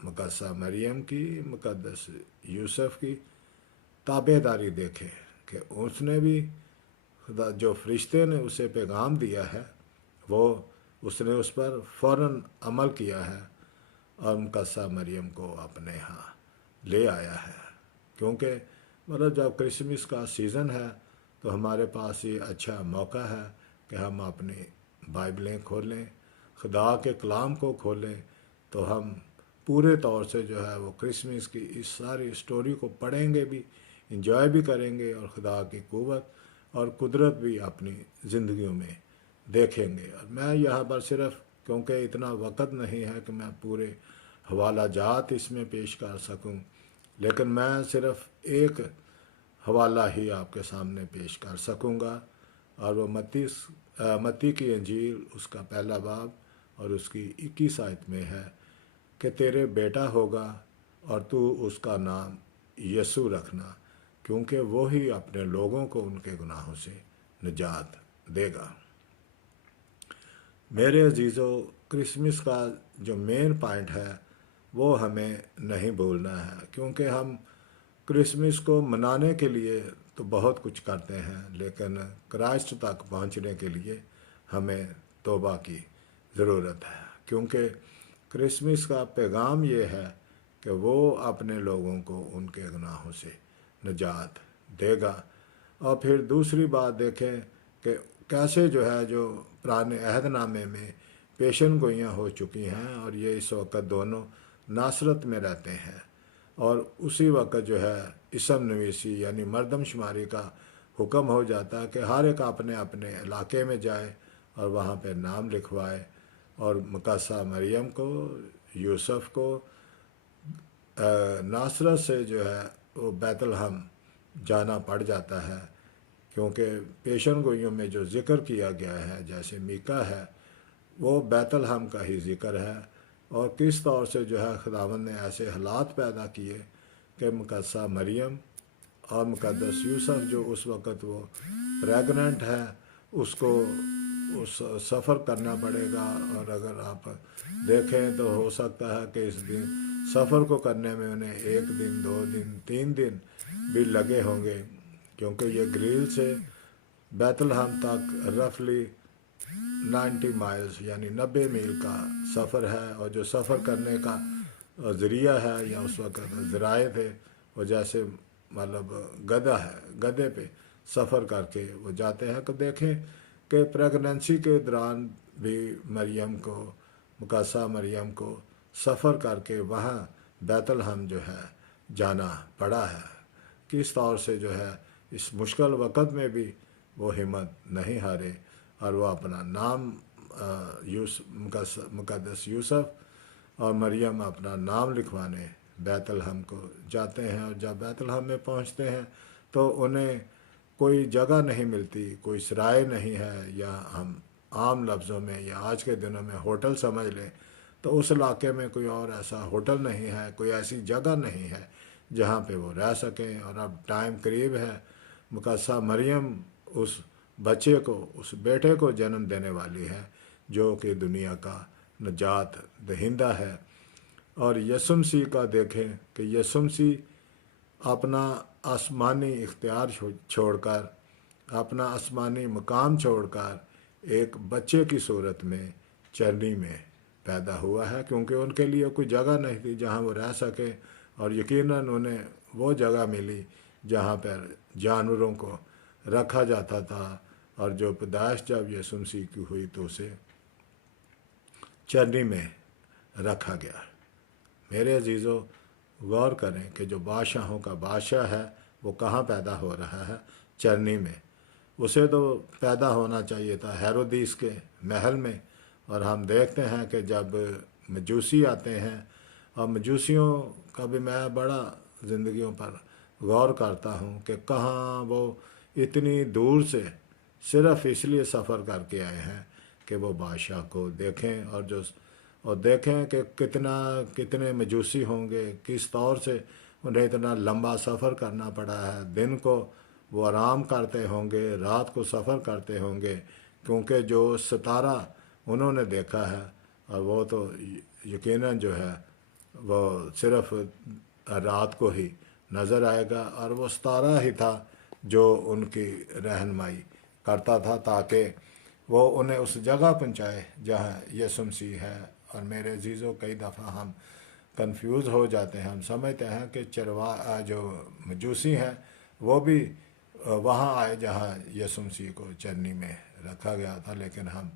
مقدسہ مریم کی، مقدس یوسف کی تابعداری دیکھیں کہ اس نے بھی خدا جو فرشتے نے اسے پیغام دیا ہے وہ اس نے اس پر فوراً عمل کیا ہے اور مقدسہ مریم کو اپنے ہاں لے آیا ہے۔ کیونکہ مطلب جب کرسمس کا سیزن ہے تو ہمارے پاس یہ اچھا موقع ہے کہ ہم اپنی بائبلیں کھولیں، خدا کے کلام کو کھولیں، تو ہم پورے طور سے جو ہے وہ کرسمس کی اس ساری اسٹوری کو پڑھیں گے بھی، انجوائے بھی کریں گے، اور خدا کی قوت اور قدرت بھی اپنی زندگیوں میں دیکھیں گے۔ اور میں یہاں پر صرف کیونکہ اتنا وقت نہیں ہے کہ میں پورے حوالہ جات اس میں پیش کر سکوں، لیکن میں صرف ایک حوالہ ہی آپ کے سامنے پیش کر سکوں گا، اور وہ متی کی انجیل اس کا پہلا باب اور اس کی 21 آیت میں ہے کہ تیرے بیٹا ہوگا اور تو اس کا نام یسوع رکھنا، کیونکہ وہی اپنے لوگوں کو ان کے گناہوں سے نجات دے گا۔ میرے عزیزو، کرسمس کا جو مین پوائنٹ ہے وہ ہمیں نہیں بھولنا ہے، کیونکہ ہم کرسمس کو منانے کے لیے تو بہت کچھ کرتے ہیں، لیکن کرائسٹ تک پہنچنے کے لیے ہمیں توبہ کی ضرورت ہے، کیونکہ کرسمس کا پیغام یہ ہے کہ وہ اپنے لوگوں کو ان کے گناہوں سے نجات دے گا۔ اور پھر دوسری بات دیکھیں کہ کیسے جو ہے جو پرانے عہد نامے میں پیشن گوئیاں ہو چکی ہیں، اور یہ اس وقت دونوں ناصرت میں رہتے ہیں، اور اسی وقت جو ہے اسم نویسی یعنی مردم شماری کا حکم ہو جاتا ہے کہ ہر ایک اپنے اپنے علاقے میں جائے اور وہاں پہ نام لکھوائے، اور مقدسہ مریم کو، یوسف کو ناصرت سے جو ہے وہ بیت لحم جانا پڑ جاتا ہے، کیونکہ پیشن گوئیوں میں جو ذکر کیا گیا ہے جیسے میکا ہے وہ بیت لحم کا ہی ذکر ہے، اور کس طور سے جو ہے خداوند نے ایسے حالات پیدا کیے کہ مقدسہ مریم اور مقدس یوسف جو اس وقت وہ پریگننٹ ہے اس کو اس سفر کرنا پڑے گا، اور اگر آپ دیکھیں تو ہو سکتا ہے کہ اس دن سفر کو کرنے میں انہیں 1 دن 2 دن 3 دن بھی لگے ہوں گے، کیونکہ یہ گلیل سے بیت لحم تک رفلی 90 مائلز یعنی 90 میل کا سفر ہے، اور جو سفر کرنے کا ذریعہ ہے یا اس وقت ذرائع تھے وہ جیسے مطلب گدھا ہے، گدھے پہ سفر کر کے وہ جاتے ہیں۔ کہ دیکھیں کہ پریگننسی کے دوران بھی مریم کو، مقدسہ مریم کو سفر کر کے وہاں بیت لحم جو ہے جانا پڑا ہے، کس طور سے جو ہے اس مشکل وقت میں بھی وہ ہمت نہیں ہارے، اور وہ اپنا نام مقدس یوسف اور مریم اپنا نام لکھوانے بیت لحم کو جاتے ہیں۔ اور جب بیت لحم میں پہنچتے ہیں تو انہیں کوئی جگہ نہیں ملتی، کوئی سرائے نہیں ہے، یا ہم عام لفظوں میں یا آج کے دنوں میں ہوٹل سمجھ لیں، تو اس علاقے میں کوئی اور ایسا ہوٹل نہیں ہے، کوئی ایسی جگہ نہیں ہے جہاں پہ وہ رہ سکیں۔ اور اب ٹائم قریب ہے، مقدسہ مریم اس بچے کو، اس بیٹے کو جنم دینے والی ہے جو کہ دنیا کا نجات دہندہ ہے۔ اور یسوع مسیح کا دیکھیں کہ یسوع مسیح اپنا آسمانی اختیار چھوڑ کر، اپنا آسمانی مقام چھوڑ کر ایک بچے کی صورت میں چرنی میں پیدا ہوا ہے، کیونکہ ان کے لیے کوئی جگہ نہیں تھی جہاں وہ رہ سکے، اور یقیناً انہیں وہ جگہ ملی جہاں پر جانوروں کو رکھا جاتا تھا، اور جو پیدائش جب یسوع مسیح کی ہوئی تو اسے چرنی میں رکھا گیا۔ میرے عزیزو، غور کریں کہ جو بادشاہوں کا بادشاہ ہے وہ کہاں پیدا ہو رہا ہے؟ چرنی میں۔ اسے تو پیدا ہونا چاہیے تھا ہیرودیس کے محل میں، اور ہم دیکھتے ہیں کہ جب مجوسی آتے ہیں، اور مجوسیوں کا بھی میں بڑا زندگیوں پر غور کرتا ہوں کہ کہاں وہ اتنی دور سے صرف اس لیے سفر کر کے آئے ہیں کہ وہ بادشاہ کو دیکھیں، اور دیکھیں کہ کتنے مجوسی ہوں گے، کس طور سے انہیں اتنا لمبا سفر کرنا پڑا ہے، دن کو وہ آرام کرتے ہوں گے، رات کو سفر کرتے ہوں گے، کیونکہ جو ستارہ انہوں نے دیکھا ہے، اور وہ تو یقیناً جو ہے وہ صرف رات کو ہی نظر آئے گا، اور وہ ستارہ ہی تھا جو ان کی رہنمائی کرتا تھا تاکہ وہ انہیں اس جگہ پہنچائے جہاں یسوع مسیح ہے۔ اور میرے عزیزوں، کئی دفعہ ہم کنفیوز ہو جاتے ہیں، ہم سمجھتے ہیں کہ جو مجوسی ہیں وہ بھی وہاں آئے جہاں یسوع مسیح کو چرنی میں رکھا گیا تھا، لیکن ہم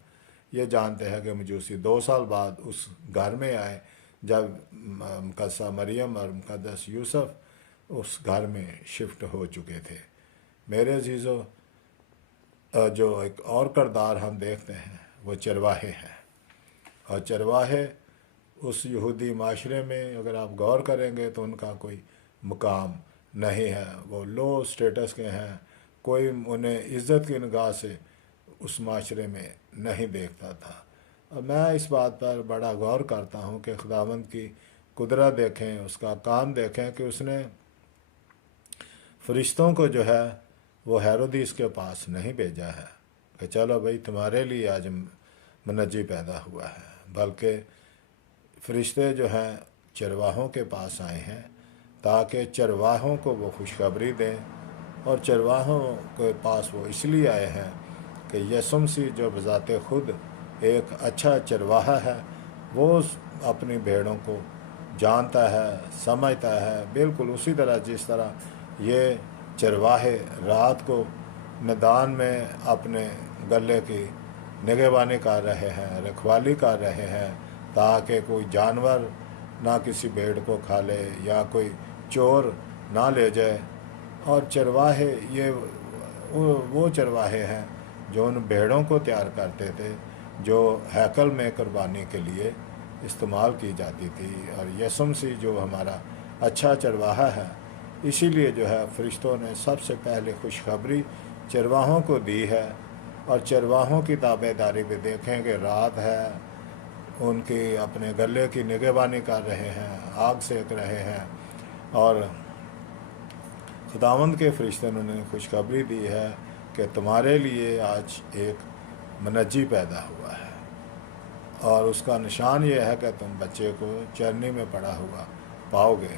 یہ جانتے ہیں کہ مجوسی 2 سال بعد اس گھر میں آئے جب مقدسہ مریم اور مقدس یوسف اس گھر میں شفٹ ہو چکے تھے۔ میرے عزیزوں، جو ایک اور کردار ہم دیکھتے ہیں وہ چرواہے ہیں، اور چرواہے اس یہودی معاشرے میں اگر آپ غور کریں گے تو ان کا کوئی مقام نہیں ہے، وہ لو سٹیٹس کے ہیں، کوئی انہیں عزت کی نگاہ سے اس معاشرے میں نہیں دیکھتا تھا۔ اور میں اس بات پر بڑا غور کرتا ہوں کہ خداوند کی قدرت دیکھیں، اس کا کام دیکھیں کہ اس نے فرشتوں کو جو ہے وہ ہیرودیس کے پاس نہیں بھیجا ہے کہ چلو بھائی تمہارے لیے آج منجی پیدا ہوا ہے، بلکہ فرشتے جو ہیں چرواہوں کے پاس آئے ہیں تاکہ چرواہوں کو وہ خوشخبری دیں۔ اور چرواہوں کے پاس وہ اس لیے آئے ہیں کہ یسوع مسیح جو بذات خود ایک اچھا چرواہا ہے، وہ اپنی بھیڑوں کو جانتا ہے، سمجھتا ہے، بالکل اسی طرح جس طرح یہ چرواہے رات کو میدان میں اپنے گلے کی نگہبانی کر رہے ہیں، رکھوالی کر رہے ہیں تاکہ کوئی جانور نہ کسی بھیڑ کو کھا لے یا کوئی چور نہ لے جائے۔ اور چرواہے یہ وہ چرواہے ہیں جو ان بھیڑوں کو تیار کرتے تھے جو ہیکل میں قربانی کے لیے استعمال کی جاتی تھی۔ اور یسوع مسیح جو ہمارا اچھا چرواہا ہے، اسی لیے جو ہے فرشتوں نے سب سے پہلے خوشخبری چرواہوں کو دی ہے۔ اور چرواہوں کی تابع داری بھی دیکھیں کہ رات ہے، ان کی اپنے گلے کی نگہبانی کر رہے ہیں، آگ سیک رہے ہیں، اور خداوند کے فرشتے نے انہیں خوشخبری دی ہے کہ تمہارے لیے آج ایک منجی پیدا ہوا ہے، اور اس کا نشان یہ ہے کہ تم بچے کو چرنی میں پڑا ہوا پاؤ گے۔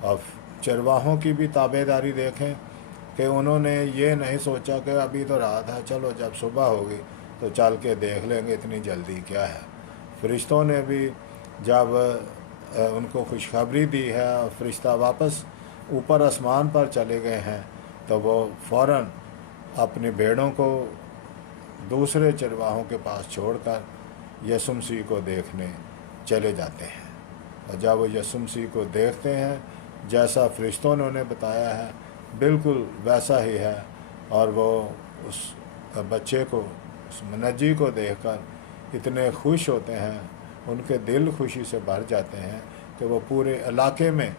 اور چرواہوں کی بھی تابع داری دیکھیں کہ انہوں نے یہ نہیں سوچا کہ ابھی تو رات ہے، چلو جب صبح ہوگی تو چل کے دیکھ لیں گے، اتنی جلدی کیا ہے۔ فرشتوں نے بھی جب ان کو خوشخبری دی ہے اور فرشتہ واپس اوپر آسمان پر چلے گئے ہیں تو وہ فوراً اپنی بھیڑوں کو دوسرے چرواہوں کے پاس چھوڑ کر یسوع مسیح کو دیکھنے چلے جاتے ہیں۔ اور جب وہ یسوع مسیح کو دیکھتے ہیں جیسا فرشتوں نے انہیں بتایا ہے بالکل ویسا ہی ہے، اور وہ اس بچے کو، اس منجی کو دیکھ کر اتنے خوش ہوتے ہیں، ان کے دل خوشی سے بھر جاتے ہیں کہ وہ پورے علاقے میں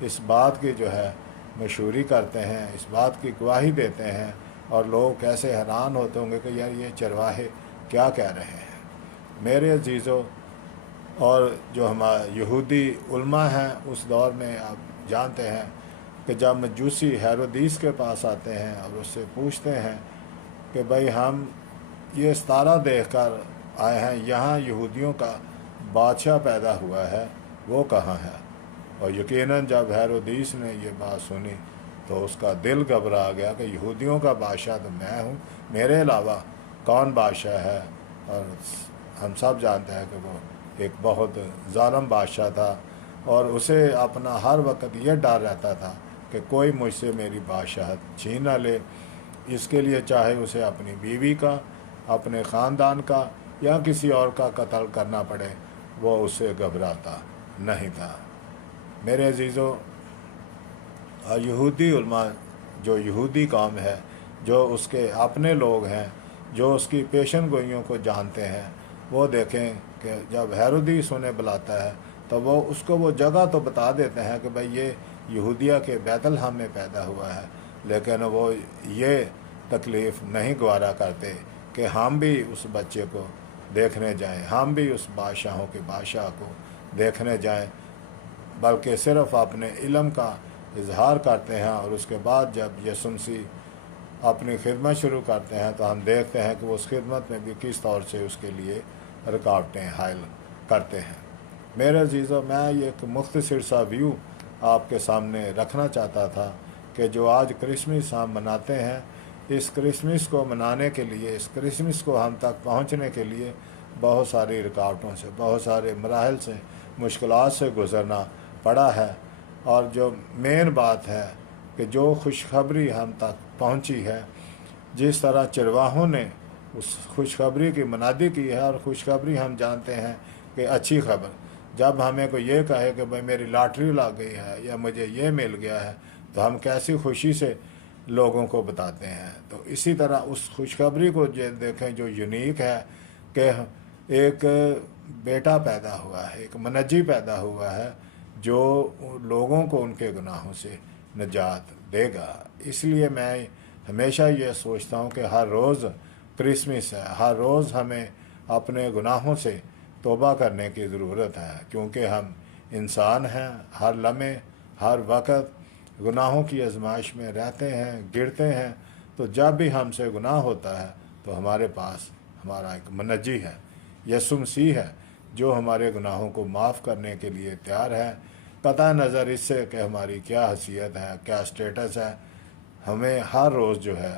اس بات کی جو ہے مشہوری کرتے ہیں، اس بات کی گواہی دیتے ہیں، اور لوگ کیسے حیران ہوتے ہوں گے کہ یار یہ چرواہے کیا کہہ رہے ہیں۔ میرے عزیزوں، اور جو ہمارے یہودی علماء ہیں اس دور میں آپ جانتے ہیں کہ جب مجوسی ہیرودیس کے پاس آتے ہیں اور اس سے پوچھتے ہیں کہ بھائی ہم یہ ستارہ دیکھ کر آئے ہیں، یہاں یہودیوں کا بادشاہ پیدا ہوا ہے، وہ کہاں ہے؟ اور یقیناً جب ہیرودیس نے یہ بات سنی تو اس کا دل گھبرا گیا کہ یہودیوں کا بادشاہ تو میں ہوں، میرے علاوہ کون بادشاہ ہے؟ اور ہم سب جانتے ہیں کہ وہ ایک بہت ظالم بادشاہ تھا، اور اسے اپنا ہر وقت یہ ڈر رہتا تھا کہ کوئی مجھ سے میری بادشاہت چھین نہ لے۔ اس کے لیے چاہے اسے اپنی بیوی کا، اپنے خاندان کا یا کسی اور کا قتل کرنا پڑے، وہ اس سے گھبراتا نہیں تھا۔ میرے عزیزوں، یہودی علماء، جو یہودی قوم ہے، جو اس کے اپنے لوگ ہیں، جو اس کی پیشن گوئیوں کو جانتے ہیں، وہ دیکھیں کہ جب ہیرودیس انہیں بلاتا ہے تو وہ اس کو وہ جگہ تو بتا دیتے ہیں کہ بھئی یہ یہودیہ کے بیت الحم میں پیدا ہوا ہے، لیکن وہ یہ تکلیف نہیں گوارا کرتے کہ ہم بھی اس بچے کو دیکھنے جائیں، ہم بھی اس بادشاہوں کے بادشاہ کو دیکھنے جائیں، بلکہ صرف اپنے علم کا اظہار کرتے ہیں۔ اور اس کے بعد جب یسوع مسیح اپنی خدمت شروع کرتے ہیں تو ہم دیکھتے ہیں کہ وہ اس خدمت میں بھی کس طور سے اس کے لیے رکاوٹیں حائل کرتے ہیں۔ میرے عزیزوں، میں یہ ایک مختصر سا ویو آپ کے سامنے رکھنا چاہتا تھا کہ جو آج کرسمس ہم مناتے ہیں، اس کرسمس کو منانے کے لیے، اس کرسمس کو ہم تک پہنچنے کے لیے بہت ساری رکاوٹوں سے، بہت سارے مراحل سے، مشکلات سے گزرنا پڑا ہے۔ اور جو مین بات ہے کہ جو خوشخبری ہم تک پہنچی ہے، جس طرح چرواہوں نے اس خوشخبری کی منادی کی ہے، اور خوشخبری ہم جانتے ہیں کہ اچھی خبر، جب ہمیں کوئی یہ کہے کہ بھائی میری لاٹری لگ گئی ہے یا مجھے یہ مل گیا ہے، تو ہم کیسی خوشی سے لوگوں کو بتاتے ہیں۔ تو اسی طرح اس خوشخبری کو دیکھیں جو یونیک ہے کہ ایک بیٹا پیدا ہوا ہے، ایک منجی پیدا ہوا ہے جو لوگوں کو ان کے گناہوں سے نجات دے گا۔ اس لیے میں ہمیشہ یہ سوچتا ہوں کہ ہر روز کرسمس ہے، ہر روز ہمیں اپنے گناہوں سے توبہ کرنے کی ضرورت ہے، کیونکہ ہم انسان ہیں، ہر لمحے ہر وقت گناہوں کی آزمائش میں رہتے ہیں، گرتے ہیں۔ تو جب بھی ہم سے گناہ ہوتا ہے تو ہمارے پاس ہمارا ایک منجی ہے، یسوع مسیح ہے، جو ہمارے گناہوں کو معاف کرنے کے لیے تیار ہے۔ قطع نظر اس سے کہ ہماری کیا حیثیت ہے، کیا اسٹیٹس ہے، ہمیں ہر روز جو ہے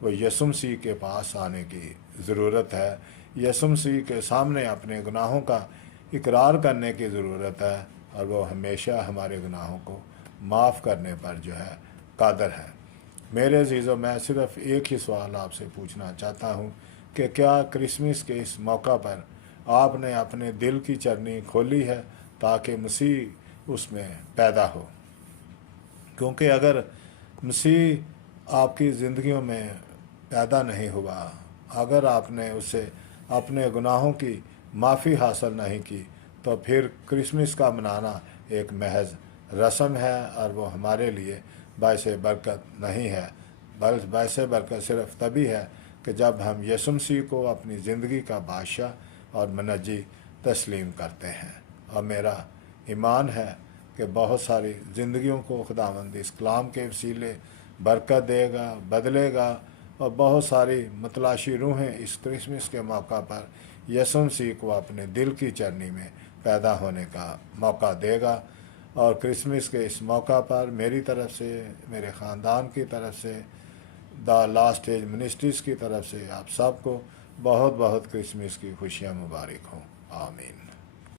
وہ یسوع مسیح کے پاس آنے کی ضرورت ہے، یسوع مسیح کے سامنے اپنے گناہوں کا اقرار کرنے کی ضرورت ہے، اور وہ ہمیشہ ہمارے گناہوں کو معاف کرنے پر جو ہے قادر ہے۔ میرے عزیزوں، میں صرف ایک ہی سوال آپ سے پوچھنا چاہتا ہوں کہ کیا کرسمس کے اس موقع پر آپ نے اپنے دل کی چرنی کھولی ہے تاکہ مسیح اس میں پیدا ہو؟ کیونکہ اگر مسیح آپ کی زندگیوں میں پیدا نہیں ہوا، اگر آپ نے اسے اپنے گناہوں کی معافی حاصل نہیں کی، تو پھر کرسمس کا منانا ایک محض رسم ہے، اور وہ ہمارے لیے باعث برکت نہیں ہے۔ باعث برکت صرف تبھی ہے کہ جب ہم یسوع مسیح کو اپنی زندگی کا بادشاہ اور منجی تسلیم کرتے ہیں۔ اور میرا ایمان ہے کہ بہت ساری زندگیوں کو خداوند اس کلام کے وسیلے برکت دے گا، بدلے گا، اور بہت ساری متلاشی روحیں اس کرسمس کے موقع پر یسوع مسیح کو اپنے دل کی چرنی میں پیدا ہونے کا موقع دے گا۔ اور کرسمس کے اس موقع پر میری طرف سے، میرے خاندان کی طرف سے، دا لاسٹ ایج منسٹریز کی طرف سے آپ سب کو بہت بہت کرسمس کی خوشیاں مبارک ہوں۔ آمین۔